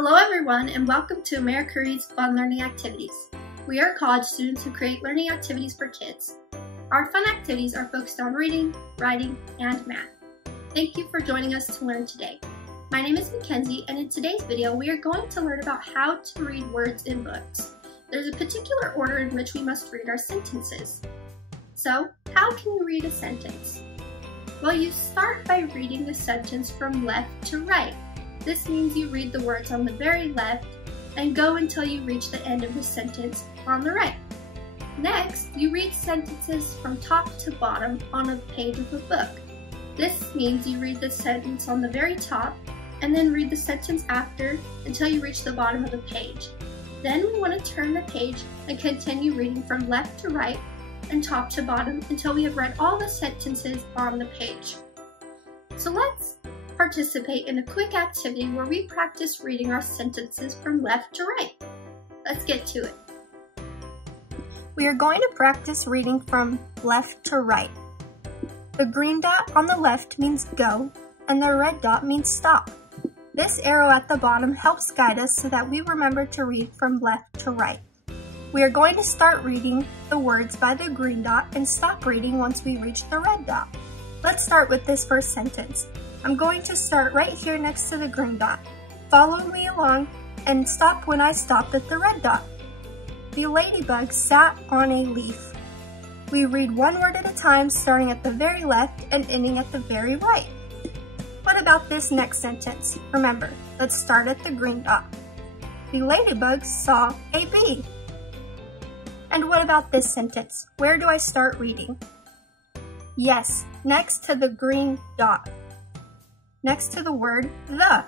Hello everyone and welcome to America Reads Fun Learning Activities. We are college students who create learning activities for kids. Our fun activities are focused on reading, writing, and math. Thank you for joining us to learn today. My name is Mackenzie, and in today's video we are going to learn about how to read words in books. There's a particular order in which we must read our sentences. So, how can you read a sentence? Well, you start by reading the sentence from left to right. This means you read the words on the very left and go until you reach the end of the sentence on the right. Next, you read sentences from top to bottom on a page of a book. This means you read the sentence on the very top and then read the sentence after until you reach the bottom of the page. Then we want to turn the page and continue reading from left to right and top to bottom until we have read all the sentences on the page. So let's participate in a quick activity where we practice reading our sentences from left to right. Let's get to it. We are going to practice reading from left to right. The green dot on the left means go, and the red dot means stop. This arrow at the bottom helps guide us so that we remember to read from left to right. We are going to start reading the words by the green dot and stop reading once we reach the red dot. Let's start with this first sentence. I'm going to start right here next to the green dot. Follow me along and stop when I stop at the red dot. The ladybug sat on a leaf. We read one word at a time, starting at the very left and ending at the very right. What about this next sentence? Remember, let's start at the green dot. The ladybug saw a bee. And what about this sentence? Where do I start reading? Yes, next to the green dot. Next to the word the.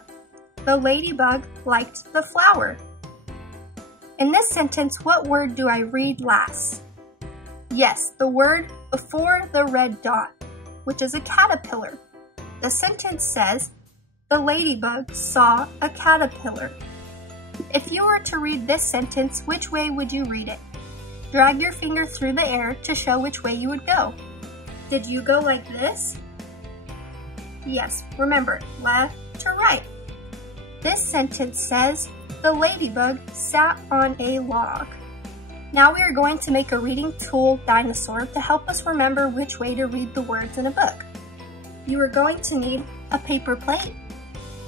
The ladybug liked the flower. In this sentence, what word do I read last? Yes, the word before the red dot, which is a caterpillar. The sentence says, the ladybug saw a caterpillar. If you were to read this sentence, which way would you read it? Drag your finger through the air to show which way you would go. Did you go like this? Yes, remember, left to right. This sentence says, the ladybug sat on a log. Now we are going to make a reading tool dinosaur to help us remember which way to read the words in a book. You are going to need a paper plate,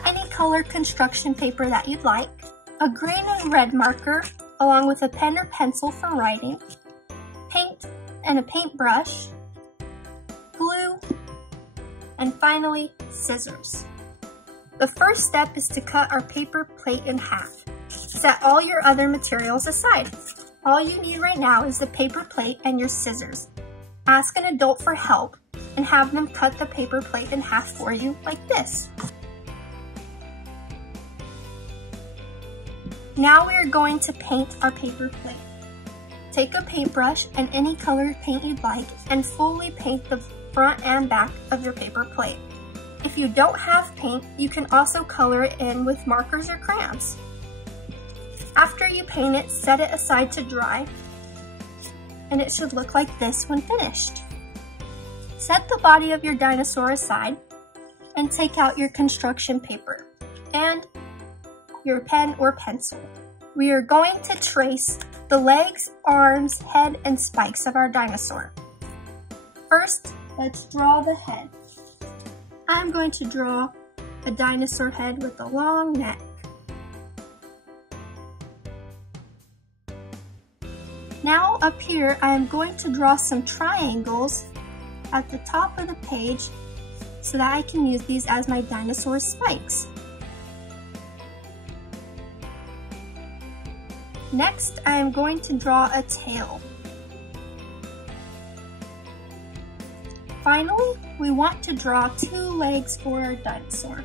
any color construction paper that you'd like, a green and red marker, along with a pen or pencil for writing, paint and a paintbrush, glue, and finally, scissors. The first step is to cut our paper plate in half. Set all your other materials aside. All you need right now is the paper plate and your scissors. Ask an adult for help and have them cut the paper plate in half for you like this. Now we are going to paint our paper plate. Take a paintbrush and any colored paint you'd like and fully paint the front and back of your paper plate. If you don't have paint, you can also color it in with markers or crayons. After you paint it, set it aside to dry, and it should look like this when finished. Set the body of your dinosaur aside and take out your construction paper and your pen or pencil. We are going to trace the legs, arms, head, and spikes of our dinosaur. First, let's draw the head. I'm going to draw a dinosaur head with a long neck. Now up here, I am going to draw some triangles at the top of the page so that I can use these as my dinosaur spikes. Next, I am going to draw a tail. Finally, we want to draw two legs for our dinosaur.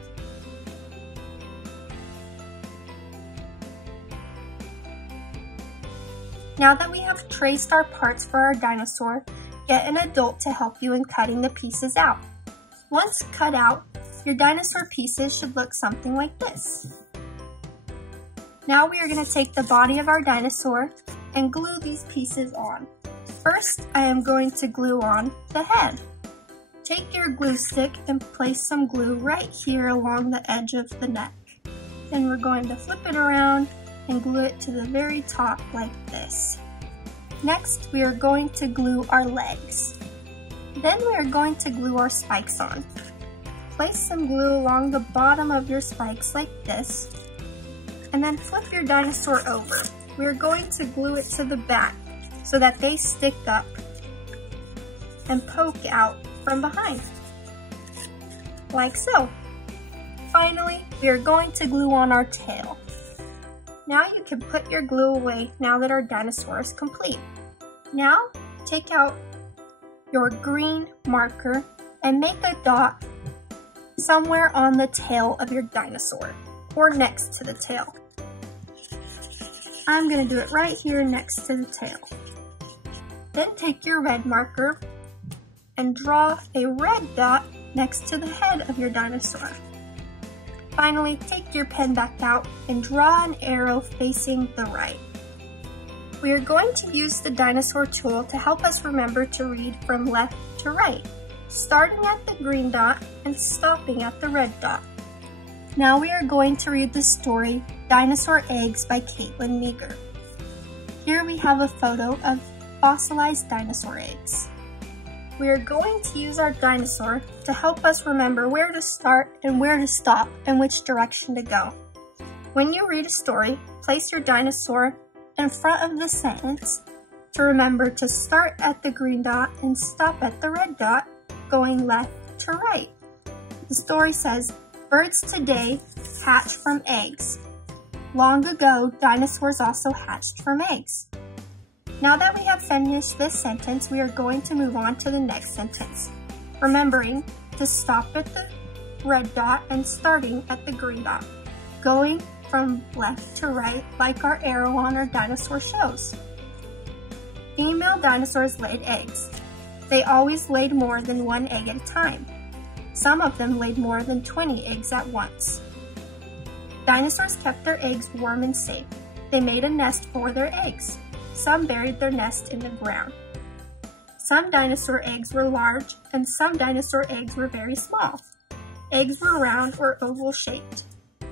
Now that we have traced our parts for our dinosaur, get an adult to help you in cutting the pieces out. Once cut out, your dinosaur pieces should look something like this. Now we are going to take the body of our dinosaur and glue these pieces on. First, I am going to glue on the head. Take your glue stick and place some glue right here along the edge of the neck. Then we're going to flip it around and glue it to the very top like this. Next, we are going to glue our legs. Then we are going to glue our spikes on. Place some glue along the bottom of your spikes like this, and then flip your dinosaur over. We are going to glue it to the back so that they stick up and poke out from behind, like so. Finally, we are going to glue on our tail. Now you can put your glue away now that our dinosaur is complete. Now, take out your green marker and make a dot somewhere on the tail of your dinosaur, or next to the tail. I'm going to do it right here next to the tail. Then take your red marker and draw a red dot next to the head of your dinosaur. Finally, take your pen back out and draw an arrow facing the right. We are going to use the dinosaur tool to help us remember to read from left to right, starting at the green dot and stopping at the red dot. Now we are going to read the story Dinosaur Eggs by Caitlin Meager. Here we have a photo of fossilized dinosaur eggs. We are going to use our dinosaur to help us remember where to start and where to stop and which direction to go. When you read a story, place your dinosaur in front of the sentence to remember to start at the green dot and stop at the red dot, going left to right. The story says, "Birds today hatch from eggs. Long ago, dinosaurs also hatched from eggs." Now that we have finished this sentence, we are going to move on to the next sentence, remembering to stop at the red dot and starting at the green dot, going from left to right like our arrow on our dinosaur shows. Female dinosaurs laid eggs. They always laid more than one egg at a time. Some of them laid more than 20 eggs at once. Dinosaurs kept their eggs warm and safe. They made a nest for their eggs. Some buried their nest in the ground. Some dinosaur eggs were large and some dinosaur eggs were very small. Eggs were round or oval shaped.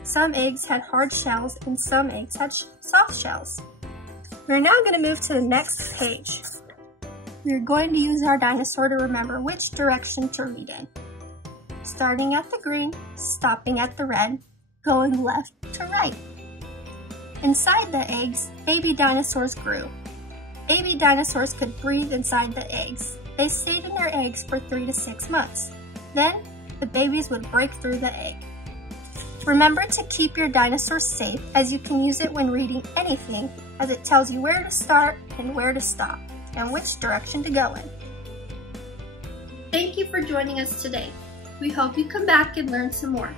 Some eggs had hard shells and some eggs had soft shells. We're now going to move to the next page. We're going to use our dinosaur to remember which direction to read in. Starting at the green, stopping at the red, going left to right. Inside the eggs, baby dinosaurs grew. Baby dinosaurs could breathe inside the eggs. They stayed in their eggs for 3 to 6 months. Then, the babies would break through the egg. Remember to keep your dinosaur safe, as you can use it when reading anything, as it tells you where to start and where to stop, and which direction to go in. Thank you for joining us today. We hope you come back and learn some more.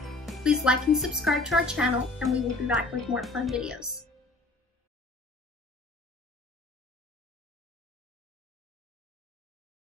Please like and subscribe to our channel, and we will be back with more fun videos.